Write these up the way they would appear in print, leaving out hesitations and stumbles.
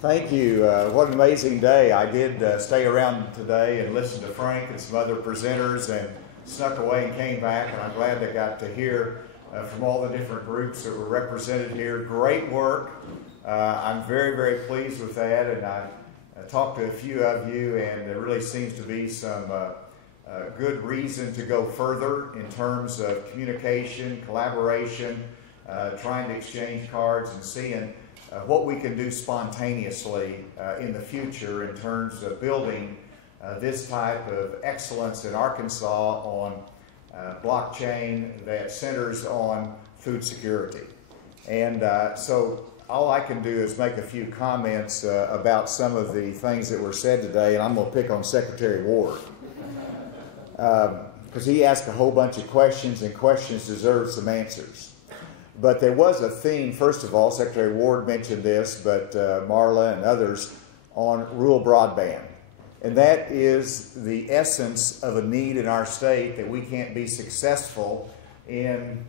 Thank you. What an amazing day. I did stay around today and listen to Frank and some other presenters and snuck away and came back, and I'm glad I got to hear from all the different groups that were represented here. Great work. I'm very, very pleased with that, and I talked to a few of you, and there really seems to be some good reason to go further in terms of communication, collaboration, trying to exchange cards and seeing what we can do spontaneously in the future in terms of building this type of excellence in Arkansas on blockchain that centers on food security. And so all I can do is make a few comments about some of the things that were said today, and I'm going to pick on Secretary Ward. Because he asked a whole bunch of questions, and questions deserve some answers. But there was a theme, first of all, Secretary Ward mentioned this, but Marla and others, on rural broadband. And that is the essence of a need in our state, that we can't be successful in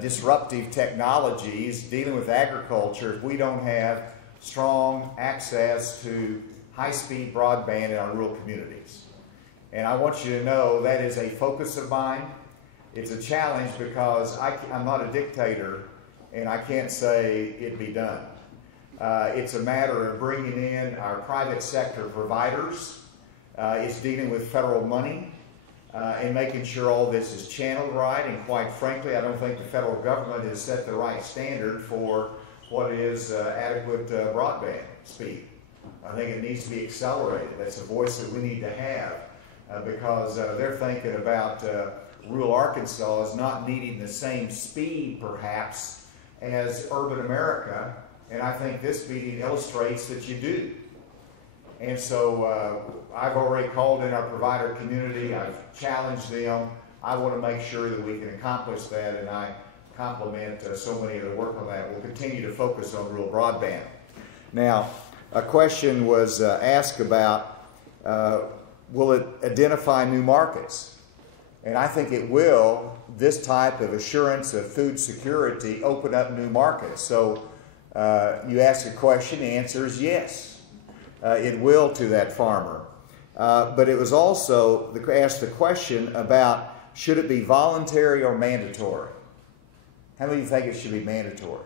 disruptive technologies dealing with agriculture if we don't have strong access to high-speed broadband in our rural communities. And I want you to know that is a focus of mine. It's a challenge because I'm not a dictator and I can't say it be done. It's a matter of bringing in our private sector providers. It's dealing with federal money and making sure all this is channeled right. And quite frankly, I don't think the federal government has set the right standard for what is adequate broadband speed. I think it needs to be accelerated. That's a voice that we need to have because they're thinking about rural Arkansas as not needing the same speed, perhaps, as urban America, and I think this meeting illustrates that you do. And so I've already called in our provider community, I've challenged them. I want to make sure that we can accomplish that, and I compliment so many of the work on that. We'll continue to focus on rural broadband. Now, a question was asked about, will it identify new markets? And I think it will. This type of assurance of food security open up new markets. So you ask a question, the answer is yes. It will to that farmer. But it was also asked the question about, should it be voluntary or mandatory? How many think it should be mandatory?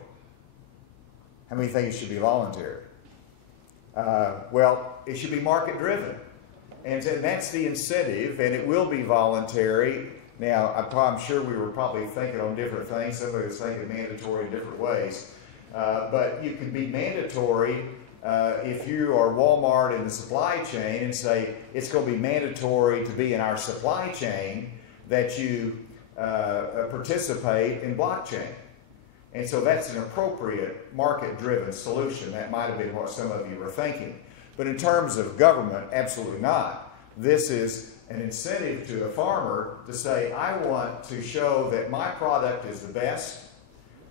How many think it should be voluntary? Well, it should be market driven. And that's the incentive, and it will be voluntary. Now, I'm sure we were probably thinking on different things. Somebody was thinking mandatory in different ways. But you can be mandatory if you are Walmart in the supply chain and say it's going to be mandatory to be in our supply chain that you participate in blockchain. And so that's an appropriate market-driven solution. That might have been what some of you were thinking. But in terms of government, absolutely not. This is an incentive to the farmer to say, I want to show that my product is the best,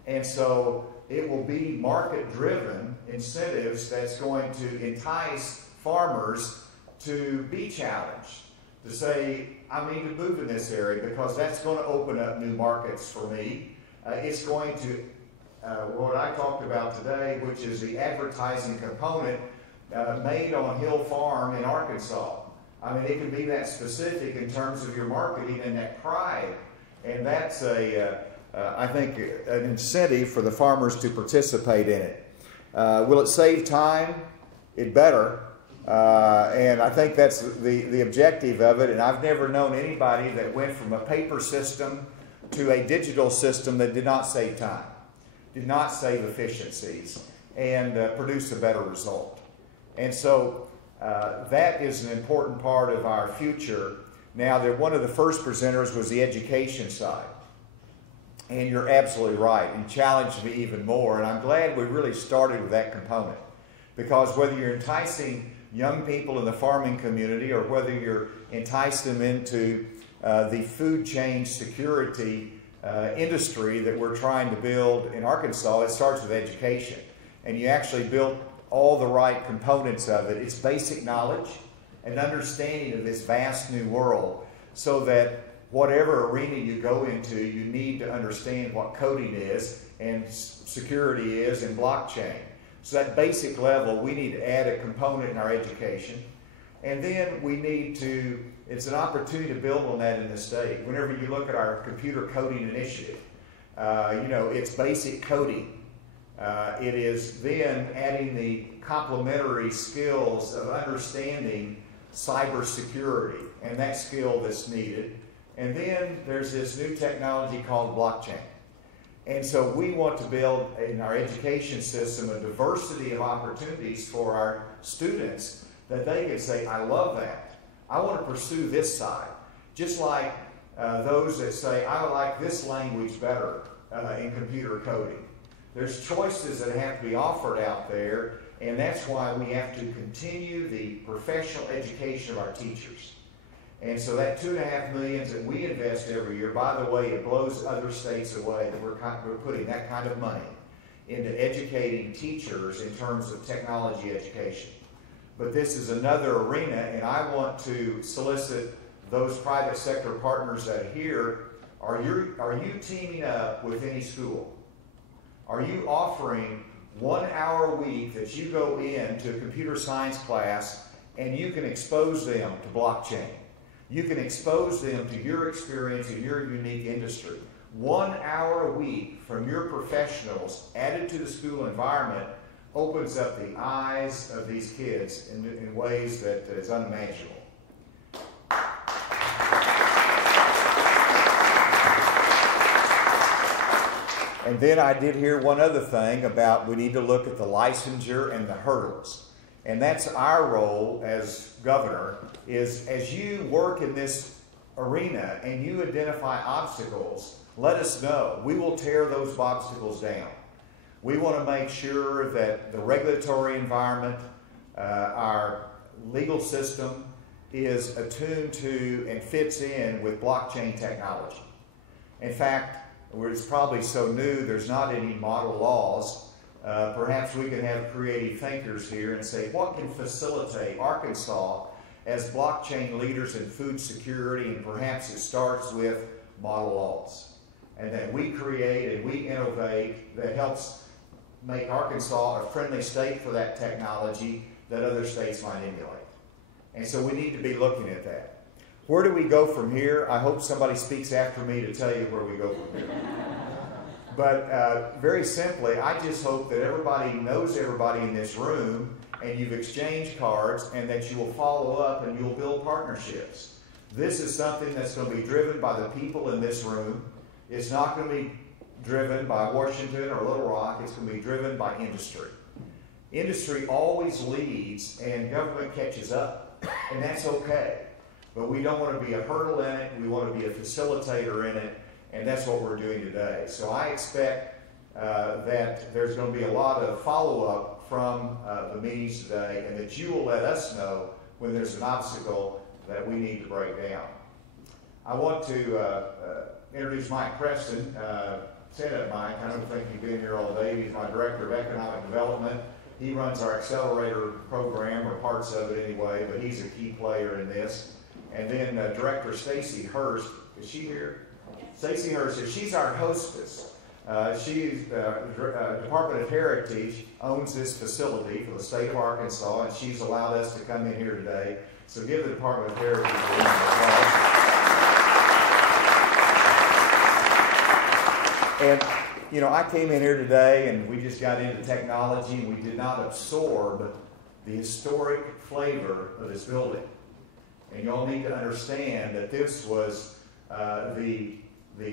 and so it will be market-driven incentives that's going to entice farmers to be challenged, to say, I need to move in this area because that's going to open up new markets for me. It's going to, what I talked about today, which is the advertising component, made on Hill Farm in Arkansas. I mean, it can be that specific in terms of your marketing and that pride. And that's, I think, an incentive for the farmers to participate in it. Will it save time? It better. And I think that's the objective of it. And I've never known anybody that went from a paper system to a digital system that did not save time, did not save efficiencies, and produce a better result. And so that is an important part of our future. Now, one of the first presenters was the education side. And you're absolutely right. You challenged me even more. And I'm glad we really started with that component. Because whether you're enticing young people in the farming community or whether you're enticing them into the food chain security industry that we're trying to build in Arkansas, it starts with education. And you actually built all the right components of it. It's basic knowledge and understanding of this vast new world so that whatever arena you go into, you need to understand what coding is and security is and blockchain. So that basic level, we need to add a component in our education. And then we need to, it's an opportunity to build on that in the state. Whenever you look at our computer coding initiative, it's basic coding. It is then adding the complementary skills of understanding cybersecurity and that skill that's needed. And then there's this new technology called blockchain. And so we want to build in our education system a diversity of opportunities for our students that they can say, I love that. I want to pursue this side. Just like those that say, I like this language better in computer coding. There's choices that have to be offered out there, and that's why we have to continue the professional education of our teachers. And so that $2.5 million that we invest every year, by the way, it blows other states away that we're putting that kind of money into educating teachers in terms of technology education. But this is another arena, and I want to solicit those private sector partners that are here. Are you teaming up with any school? Are you offering 1 hour a week that you go into a computer science class and you can expose them to blockchain? You can expose them to your experience in your unique industry. 1 hour a week from your professionals added to the school environment opens up the eyes of these kids in ways that is unimaginable. And then I did hear one other thing about we need to look at the licensure and the hurdles. And that's our role as governor, is as you work in this arena and you identify obstacles, let us know. We will tear those obstacles down. We want to make sure that the regulatory environment, our legal system is attuned to and fits in with blockchain technology. In fact, it's probably so new there's not any model laws. Perhaps we can have creative thinkers here and say, what can facilitate Arkansas as blockchain leaders in food security? And perhaps it starts with model laws. And that we create and we innovate that helps make Arkansas a friendly state for that technology that other states might emulate. And so we need to be looking at that. Where do we go from here? I hope somebody speaks after me to tell you where we go from here. But very simply, I just hope that everybody knows everybody in this room and you've exchanged cards and that you will follow up and you'll build partnerships. This is something that's going to be driven by the people in this room. It's not going to be driven by Washington or Little Rock. It's going to be driven by industry. Industry always leads and government catches up, and that's okay. But we don't want to be a hurdle in it. We want to be a facilitator in it, and that's what we're doing today. So I expect that there's going to be a lot of follow-up from the meetings today, and that you will let us know when there's an obstacle that we need to break down. I want to introduce Mike Preston. Stand up, Mike. I don't think you've been here all day. He's my Director of Economic Development. He runs our accelerator program, or parts of it anyway, but he's a key player in this. And then Director Stacy Hurst, is she here? Stacy Hurst, she's our hostess. Department of Heritage owns this facility for the state of Arkansas, and she's allowed us to come in here today. So give the Department of Heritage a round of applause. And, you know, I came in here today and we just got into technology and we did not absorb the historic flavor of this building. And you all need to understand that this was the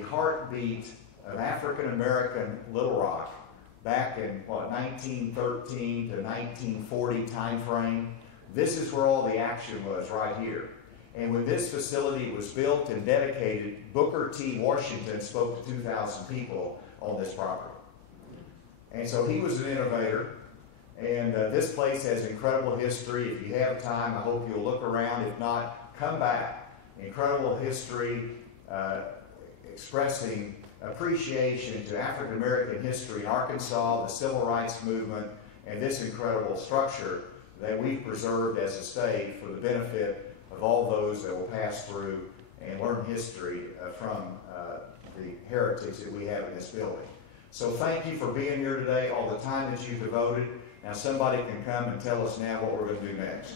heartbeat of African American Little Rock back in, 1913 to 1940 time frame. This is where all the action was, right here. And when this facility was built and dedicated, Booker T. Washington spoke to 2,000 people on this property. And so he was an innovator. And this place has incredible history. If you have time, I hope you'll look around. If not, come back. Incredible history, expressing appreciation to African American history in Arkansas, the Civil Rights Movement, and this incredible structure that we've preserved as a state for the benefit of all those that will pass through and learn history from the heritage that we have in this building. So thank you for being here today, all the time that you've devoted. Now somebody can come and tell us now what we're going to do next.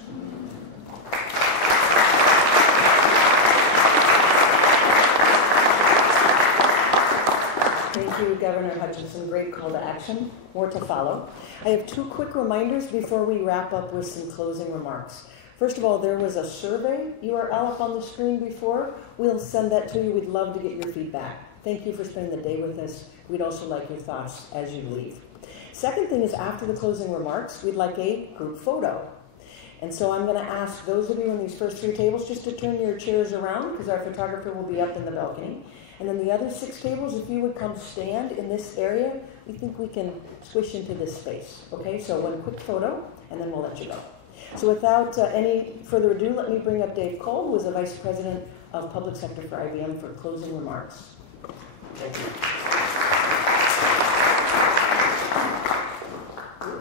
Thank you, Governor Hutchinson. Great call to action. More to follow. I have two quick reminders before we wrap up with some closing remarks. First of all, there was a survey URL up on the screen before. We'll send that to you. We'd love to get your feedback. Thank you for spending the day with us. We'd also like your thoughts as you leave. Second thing is, after the closing remarks, we'd like a group photo. And so I'm going to ask those of you in these first three tables just to turn your chairs around, because our photographer will be up in the balcony. And then the other 6 tables, if you would come stand in this area, we think we can squish into this space. Okay, so one quick photo, and then we'll let you go. So without any further ado, let me bring up Dave Cole, who is the Vice President of Public Sector for IBM, for closing remarks. Thank you.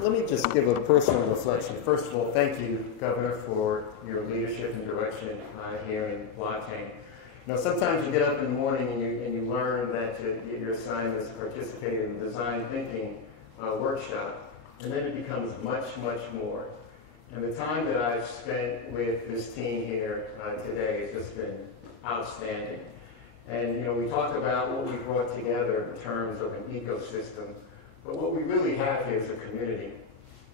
Let me just give a personal reflection. First of all, thank you, Governor, for your leadership and direction here in blockchain. You know, sometimes you get up in the morning and you learn that your assignment is to participate in the design thinking workshop, and then it becomes much, much more. And the time that I've spent with this team here today has just been outstanding. And, you know, we talk about what we brought together in terms of an ecosystem, but what we really have here is a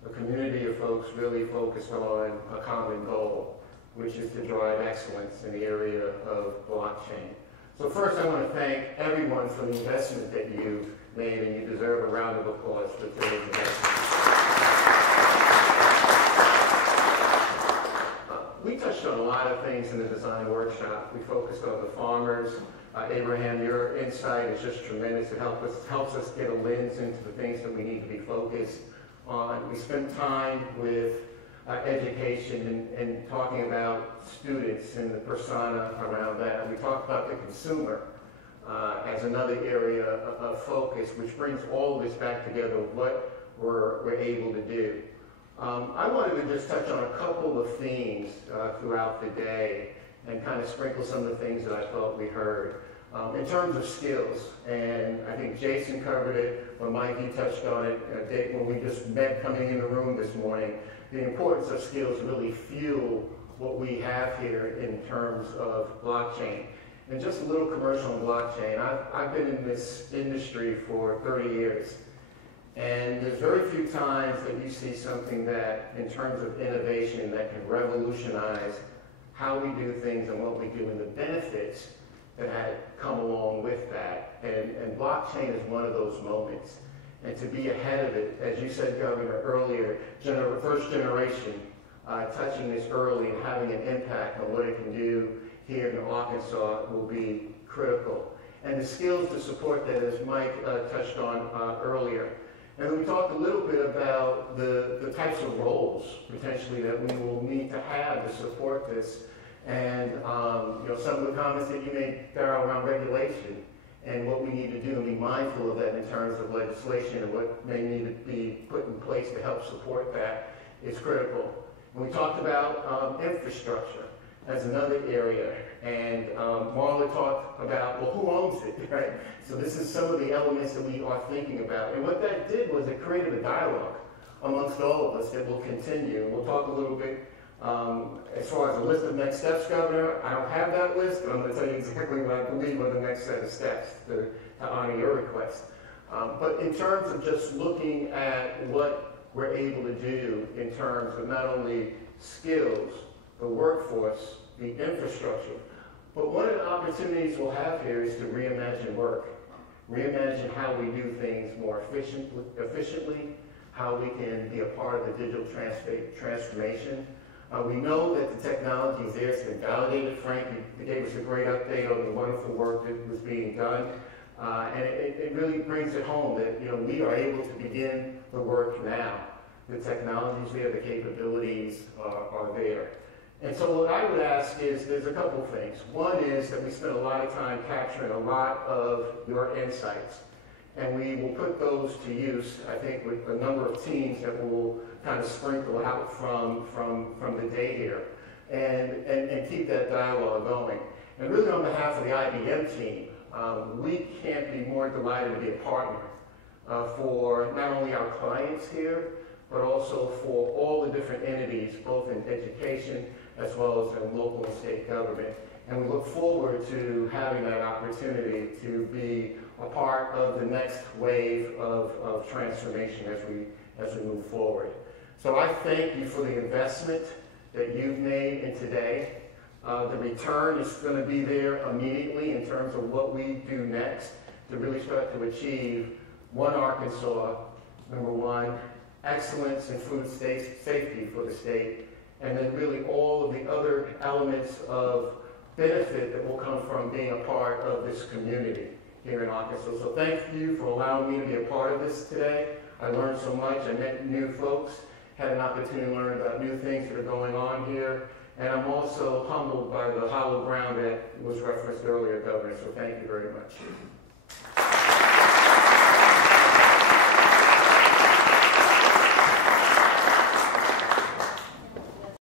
community of folks really focused on a common goal, which is to drive excellence in the area of blockchain. So first, I want to thank everyone for the investment that you made, and you deserve a round of applause for today's investment. We touched on a lot of things in the design workshop. We focused on the farmers. Abraham, your insight is just tremendous. It helps us get a lens into the things that we need to be focused on. We spent time with education and talking about students and the persona around that. We talked about the consumer as another area of focus, which brings all of this back together, what we're able to do. I wanted to just touch on a couple of themes throughout the day and kind of sprinkle some of the things that I thought we heard. In terms of skills, and I think Jason covered it, when Mikey touched on it, when we just met coming in the room this morning, the importance of skills really fuel what we have here in terms of blockchain. And just a little commercial on blockchain. I've been in this industry for 30 years. And there's very few times that you see something that, in terms of innovation, that can revolutionize how we do things and what we do and the benefits that had come along with that. And blockchain is one of those moments. And to be ahead of it, as you said, Governor, earlier, first generation, touching this early and having an impact on what it can do here in Arkansas will be critical. And the skills to support that, as Mike touched on earlier. And we talked a little bit about the types of roles, potentially, that we will need to have to support this. And you know, some of the comments that you made, Darryl, around regulation and what we need to do and be mindful of that in terms of legislation and what may need to be put in place to help support that is critical. And we talked about infrastructure as another area. And Marla talked about, well, who owns it, right? So this is some of the elements that we are thinking about. And what that did was it created a dialogue amongst all of us that will continue. And we'll talk a little bit as far as a list of next steps, Governor. I don't have that list, but I'm going to tell you exactly what I believe are the next set of steps to honor your request. But in terms of just looking at what we're able to do in terms of not only skills, the workforce, the infrastructure, but one of the opportunities we'll have here is to reimagine work. Reimagine how we do things more efficiently, how we can be a part of the digital transformation. We know that the technology is there. It's been validated. Frank, you gave us a great update on the wonderful work that was being done. And it really brings it home that, you know, we are able to begin the work now. The technology is there. The capabilities are there. And so what I would ask is, there's a couple things. One is that we spend a lot of time capturing a lot of your insights. And we will put those to use, I think, with a number of teams that will kind of sprinkle out from the day here and keep that dialogue going. And really on behalf of the IBM team, we can't be more delighted to be a partner for not only our clients here, but also for all the different entities, both in education as well as in local and state government. And we look forward to having that opportunity to be a part of the next wave of transformation as we move forward. So I thank you for the investment that you've made in today. The return is going to be there immediately in terms of what we do next to really start to achieve one Arkansas, number one, excellence in food safety for the state, and then really all of the other elements of benefit that will come from being a part of this community here in Arkansas. So thank you for allowing me to be a part of this today. I learned so much. I met new folks, had an opportunity to learn about new things that are going on here, and I'm also humbled by the hollow ground that was referenced earlier, Governor, so thank you very much.